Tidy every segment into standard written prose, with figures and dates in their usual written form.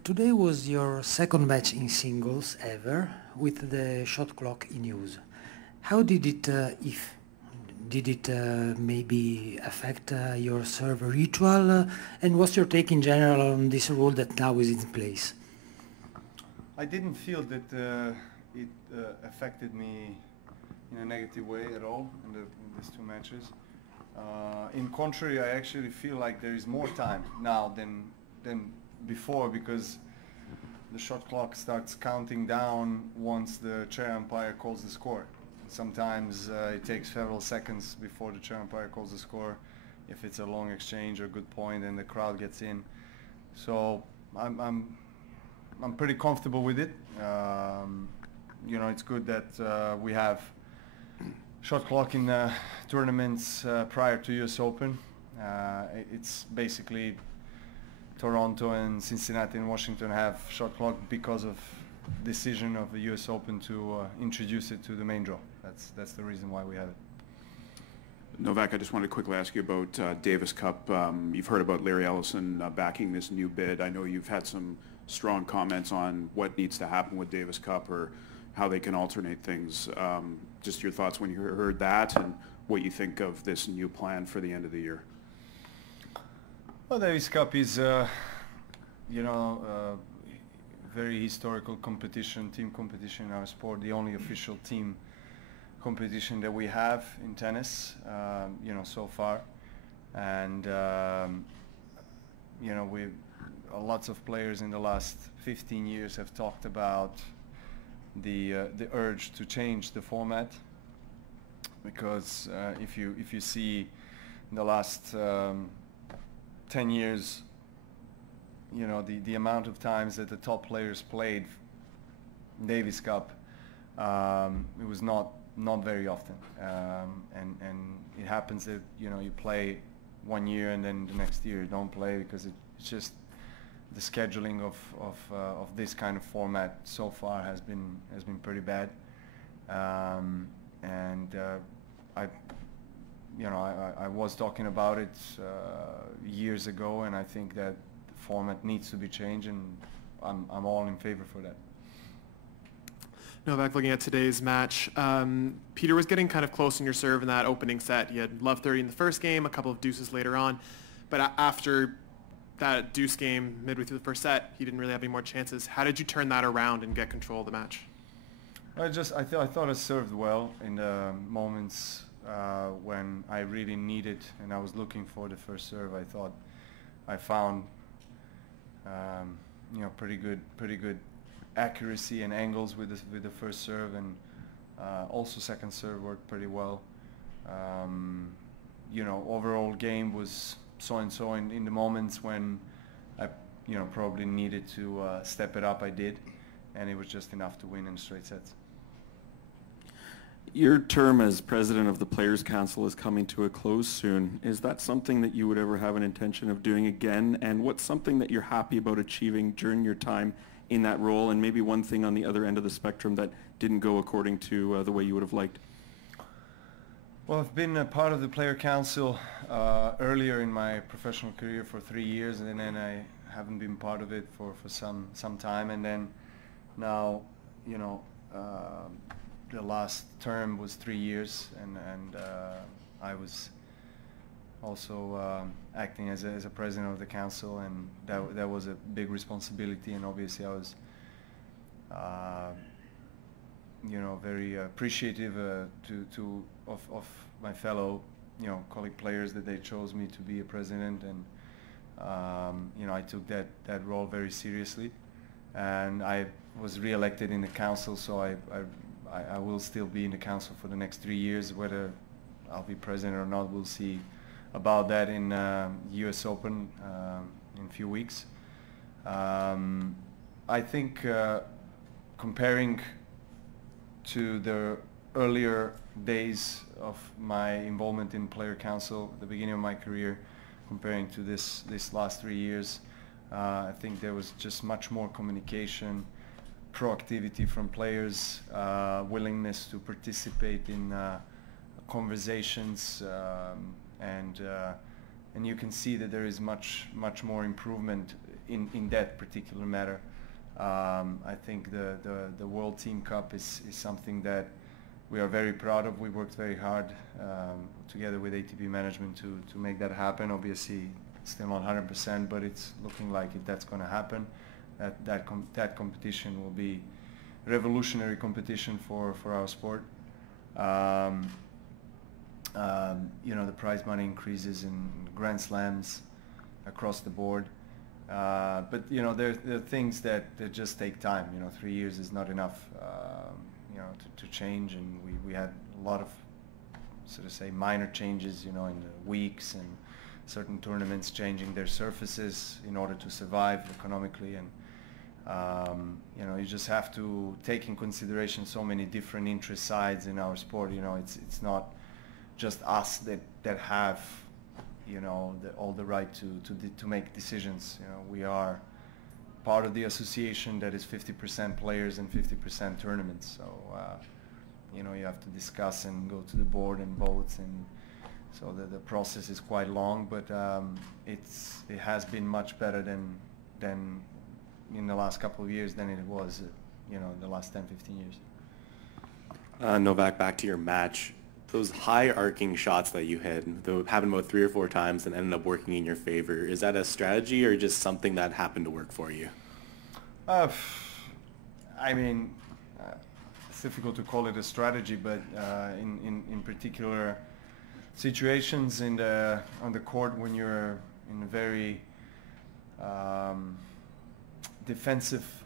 Today was your second match in singles ever with the shot clock in use. How did it, if did it maybe affect your serve ritual? And what's your take in general on this rule that now is in place? I didn't feel that it affected me in a negative way at all in these two matches. In contrary, I actually feel like there is more time now than before, because the shot clock starts counting down once the chair umpire calls the score. Sometimes it takes several seconds before the chair umpire calls the score, if it's a long exchange or good point and the crowd gets in. So I'm pretty comfortable with it. You know, it's good that we have shot clock in tournaments prior to US Open. It's basically Toronto and Cincinnati and Washington have shot clock because of decision of the US Open to introduce it to the main draw. That's the reason why we have it. Novak, I just wanted to quickly ask you about Davis Cup. You've heard about Larry Ellison backing this new bid. I know you've had some strong comments on what needs to happen with Davis Cup or how they can alternate things. Just your thoughts when you heard that and what you think of this new plan for the end of the year. Well, Davis Cup is, you know, very historical competition, team competition in our sport, the only official team competition that we have in tennis, you know, so far. And, you know, lots of players in the last 15 years have talked about the urge to change the format, because if you see in the last 10 years, you know, the amount of times that the top players played Davis Cup, it was not very often, and it happens that, you know, you play 1 year and then the next year you don't play, because it's just the scheduling of this kind of format so far has been pretty bad, and I was talking about it years ago, and I think that the format needs to be changed, and I'm all in favor for that. Novak, looking at today's match, Peter was getting kind of close in your serve in that opening set. You had love 30 in the first game, a couple of deuces later on, but after that deuce game midway through the first set, he didn't really have any more chances. How did you turn that around and get control of the match? I thought I served well in the moments when I really needed and I was looking for the first serve. I thought I found you know, pretty good accuracy and angles with the first serve, and also second serve worked pretty well. You know, overall game was so and so in the moments when I, you know, probably needed to step it up. I did, and it was just enough to win in straight sets. Your term as president of the Players' Council is coming to a close soon. Is that something that you would ever have an intention of doing again? And what's something that you're happy about achieving during your time in that role, and maybe one thing on the other end of the spectrum that didn't go according to the way you would have liked? Well, I've been a part of the Player Council earlier in my professional career for 3 years, and then I haven't been part of it for some time, and then now, you know, the last term was 3 years, and I was also acting as a president of the council, and that was a big responsibility, and obviously I was you know, very appreciative of my fellow, you know, colleague players that they chose me to be a president, and you know, I took that role very seriously, and I was re-elected in the council, so I will still be in the council for the next 3 years. Whether I'll be president or not, we'll see about that in US Open in a few weeks. I think comparing to the earlier days of my involvement in Player Council at the beginning of my career, comparing to this last 3 years, I think there was just much more communication, proactivity from players, willingness to participate in conversations, and you can see that there is much more improvement in that particular matter. I think the World Team Cup is something that we are very proud of. We worked very hard together with ATP management to make that happen. Obviously, still not 100%, but it's looking like that's going to happen. That competition will be revolutionary competition for our sport. The prize money increases in Grand Slams across the board. But there are things that just take time. 3 years is not enough, to change, and we had a lot of, sort of say, minor changes, in the weeks, and certain tournaments changing their surfaces in order to survive economically, and you just have to take in consideration so many different interest sides in our sport. It's not just us that have all the right to make decisions. We are part of the association that is 50% players and 50% tournaments. So you have to discuss and go to the board and vote, and so the process is quite long. But it has been much better than in the last couple of years than it was the last 10-15 years. Novak, back to your match. Those high arcing shots that you hit, though, happened about 3 or 4 times and ended up working in your favor. Is that a strategy or just something that happened to work for you? It's difficult to call it a strategy, but in particular situations on the court, when you're in a very defensive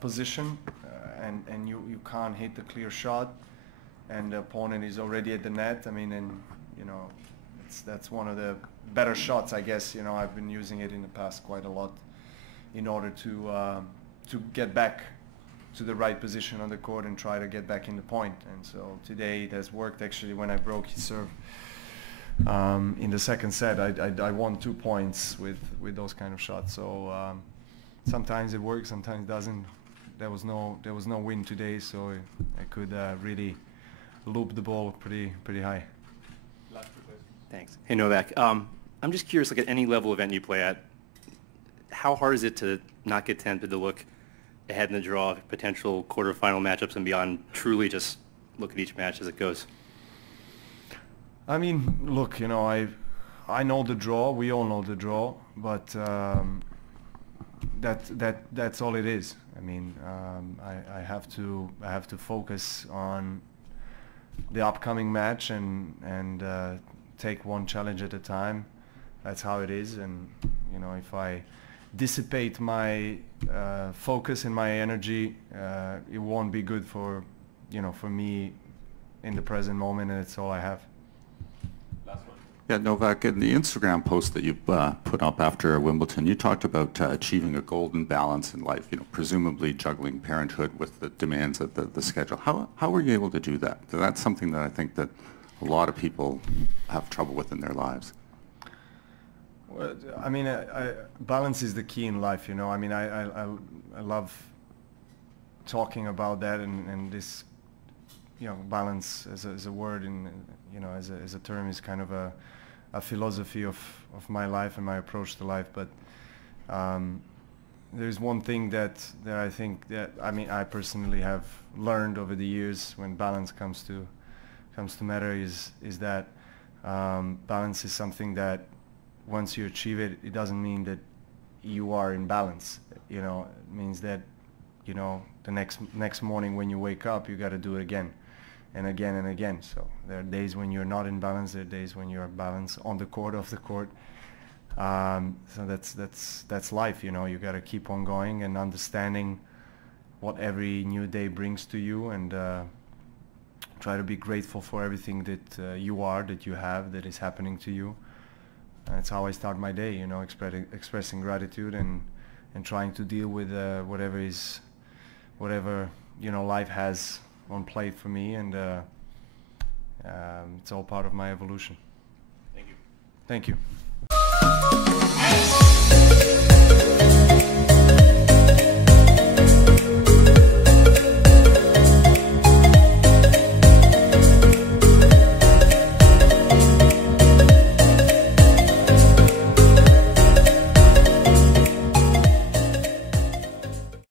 position and you can't hit the clear shot, and the opponent is already at the net. That's one of the better shots, I guess. I've been using it in the past quite a lot in order to get back to the right position on the court and try to get back in the point. And so today it has worked. Actually, when I broke his serve in the second set, I won 2 points with those kind of shots. So sometimes it works, sometimes it doesn't. There was no win today, so I could really loop the ball pretty high. Thanks. Hey Novak, I'm just curious, like at any level event you play at, how hard is it to not get tempted to look ahead in the draw, potential quarterfinal matchups and beyond, truly just look at each match as it goes? Look, I know the draw, we all know the draw, but that's all it is. I have to focus on the upcoming match and take one challenge at a time. That's how it is. And if I dissipate my focus and my energy, it won't be good for me in the present moment, and it's all I have. Yeah, Novak, in the Instagram post that you put up after Wimbledon, you talked about achieving a golden balance in life, presumably juggling parenthood with the demands of the schedule. How were you able to do that? That's something that I think that a lot of people have trouble with in their lives. Well, balance is the key in life, I love talking about that, and this, balance as a word, and as a term, is kind of a philosophy of my life and my approach to life. But there's one thing that I think that I personally have learned over the years when balance comes to matter is that balance is something that once you achieve it, it doesn't mean that you are in balance. It means that the next morning when you wake up, you got to do it again and again and again. So there are days when you're not in balance. There are days when you're balanced on the court, off the court. So that's life. You got to keep on going and understanding what every new day brings to you, and try to be grateful for everything that you are, that you have, that is happening to you. That's how I start my day. Expressing gratitude and trying to deal with whatever life has on plate for me, and it's all part of my evolution. Thank you. Thank you.